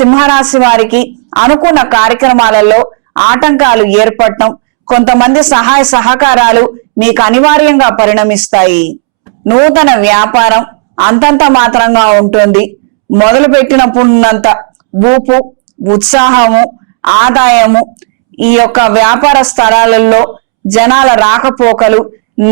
సింహరాశి వారికి అనుకున్న కార్యక్రమాలలో ఆటంకాలు ఏర్పడటం కొంతమంది సహాయ సహకారాలు మీకు అనివార్యంగా పరిణమిస్తాయి. నూతన వ్యాపారం అంతంత మాత్రంగా ఉంటుంది. మొదలు పెట్టినప్పుడున్నంత ఊపు ఉత్సాహము ఆదాయము ఈ యొక్క వ్యాపార స్థలాలలో జనాల రాకపోకలు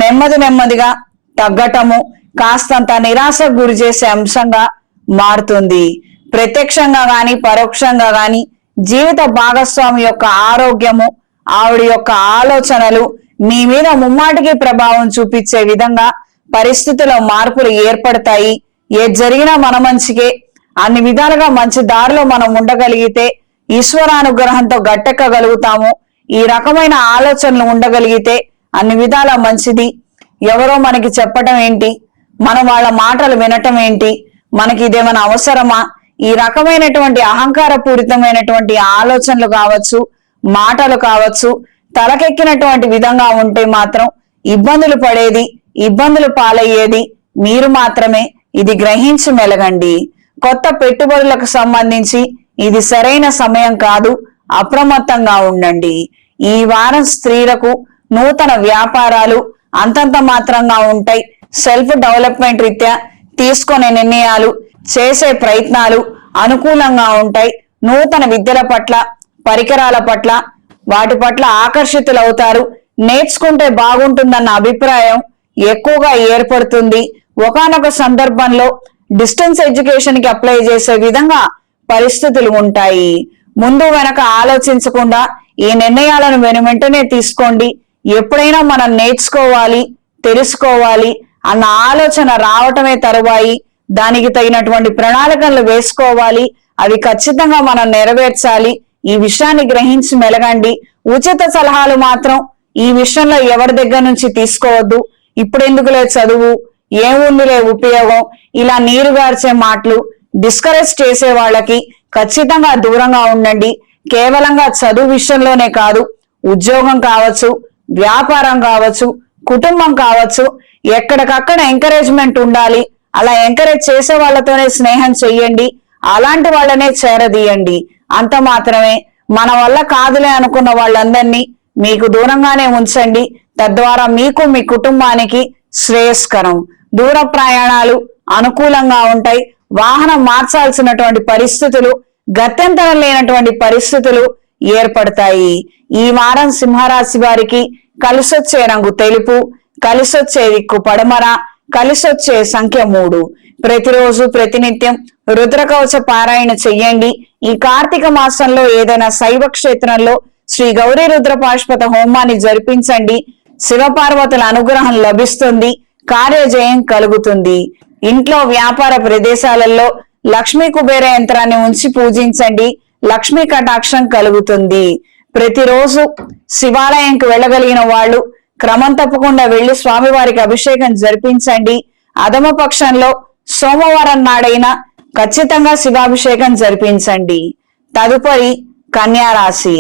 నెమ్మది నెమ్మదిగా తగ్గటము కాస్తంత నిరాశకు గురి చేసే అంశంగా మారుతుంది. ప్రత్యక్షంగా గాని పరోక్షంగా గాని జీవిత భాగస్వామి యొక్క ఆరోగ్యము ఆవిడ యొక్క ఆలోచనలు మీ మీద ముమ్మాటికి ప్రభావం చూపించే విధంగా పరిస్థితుల్లో మార్పులు ఏర్పడతాయి. ఏది జరిగినా మన మంచికే. అన్ని విధాలుగా మంచి దారిలో మనం ఉండగలిగితే ఈశ్వరానుగ్రహంతో గట్టెక్కగలుగుతాము. ఈ రకమైన ఆలోచనలు ఉండగలిగితే అన్ని విధాల మంచిది. ఎవరో మనకి చెప్పటం ఏంటి? మనం వాళ్ళ మాటలు వినటం ఏంటి? మనకి ఇదేమైనా అవసరమా? ఈ రకమైనటువంటి అహంకార పూరితమైనటువంటి ఆలోచనలు కావచ్చు మాటలు కావచ్చు తలకెక్కినటువంటి విధంగా ఉంటే మాత్రం ఇబ్బందులు పడేది ఇబ్బందులు పాలయ్యేది మీరు మాత్రమే. ఇది గ్రహించి మెలగండి. కొత్త పెట్టుబడులకు సంబంధించి ఇది సరైన సమయం కాదు అప్రమత్తంగా ఉండండి. ఈ వారం స్త్రీలకు నూతన వ్యాపారాలు అంతంత మాత్రంగా ఉంటాయి. సెల్ఫ్ డెవలప్మెంట్ రీత్యా తీసుకునే నిర్ణయాలు చేసే ప్రయత్నాలు అనుకూలంగా ఉంటాయి. నూతన విద్యల పట్ల పరికరాల పట్ల వాటి పట్ల ఆకర్షితులవుతారు. నేర్చుకుంటే బాగుంటుందన్న అభిప్రాయం ఎక్కువగా ఏర్పడుతుంది. ఒకానొక సందర్భంలో డిస్టెన్స్ ఎడ్యుకేషన్కి అప్లై చేసే విధంగా పరిస్థితులు ఉంటాయి. ముందు వెనక ఆలోచించకుండా ఈ నిర్ణయాలను వెను వెంటనే తీసుకోండి. ఎప్పుడైనా మనం నేర్చుకోవాలి తెలుసుకోవాలి అన్న ఆలోచన రావటమే తరువాయి. దానికి తగినటువంటి ప్రణాళికలు వేసుకోవాలి. అవి ఖచ్చితంగా మనం నెరవేర్చాలి. ఈ విషయాన్ని గ్రహించి మెలగండి. ఉచిత సలహాలు మాత్రం ఈ విషయంలో ఎవరి దగ్గర నుంచి తీసుకోవద్దు. ఇప్పుడు ఎందుకులే చదువు? ఏముందిలే ఉపయోగం? ఇలా నీరు గార్చే మాటలు డిస్కరేజ్ చేసే వాళ్ళకి ఖచ్చితంగా దూరంగా ఉండండి. కేవలంగా చదువు విషయంలోనే కాదు ఉద్యోగం కావచ్చు వ్యాపారం కావచ్చు కుటుంబం కావచ్చు ఎక్కడికక్కడ ఎంకరేజ్మెంట్ ఉండాలి. అలా ఎంకరేజ్ చేసే వాళ్ళతోనే స్నేహం చెయ్యండి. అలాంటి వాళ్ళనే చేరదీయండి. అంత మాత్రమే. మన వల్ల కాదులే అనుకున్న వాళ్ళందరినీ మీకు దూరంగానే ఉంచండి. తద్వారా మీకు మీ కుటుంబానికి శ్రేయస్కరం. దూర ప్రయాణాలు అనుకూలంగా ఉంటాయి. వాహనం మార్చాల్సినటువంటి పరిస్థితులు గత్యంతరం లేనటువంటి పరిస్థితులు ఏర్పడతాయి. ఈ వారం సింహరాశి వారికి కలిసొచ్చే రంగు తెలుపు కలిసొచ్చే దిక్కు పడమర కలిసొచ్చే సంఖ్య మూడు. ప్రతిరోజు ప్రతినిత్యం రుద్రకవచ పారాయణ చెయ్యండి. ఈ కార్తీక మాసంలో ఏదైనా శైవ క్షేత్రంలో శ్రీ గౌరీ రుద్రపాష్పత హోమాన్ని జరిపించండి. శివపార్వతుల అనుగ్రహం లభిస్తుంది. కార్యజయం కలుగుతుంది. ఇంట్లో వ్యాపార ప్రదేశాలలో లక్ష్మీ కుబేర యంత్రాన్ని ఉంచి పూజించండి. లక్ష్మీ కటాక్షం కలుగుతుంది. ప్రతిరోజు శివాలయంకి వెళ్ళగలిగిన వాళ్ళు క్రమం తప్పకుండా వెళ్ళి స్వామివారికి అభిషేకం జరిపించండి. అధమ పక్షంలో సోమవారం నాడైనా ఖచ్చితంగా శివాభిషేకం జరిపించండి. తదుపరి కన్యారాశి.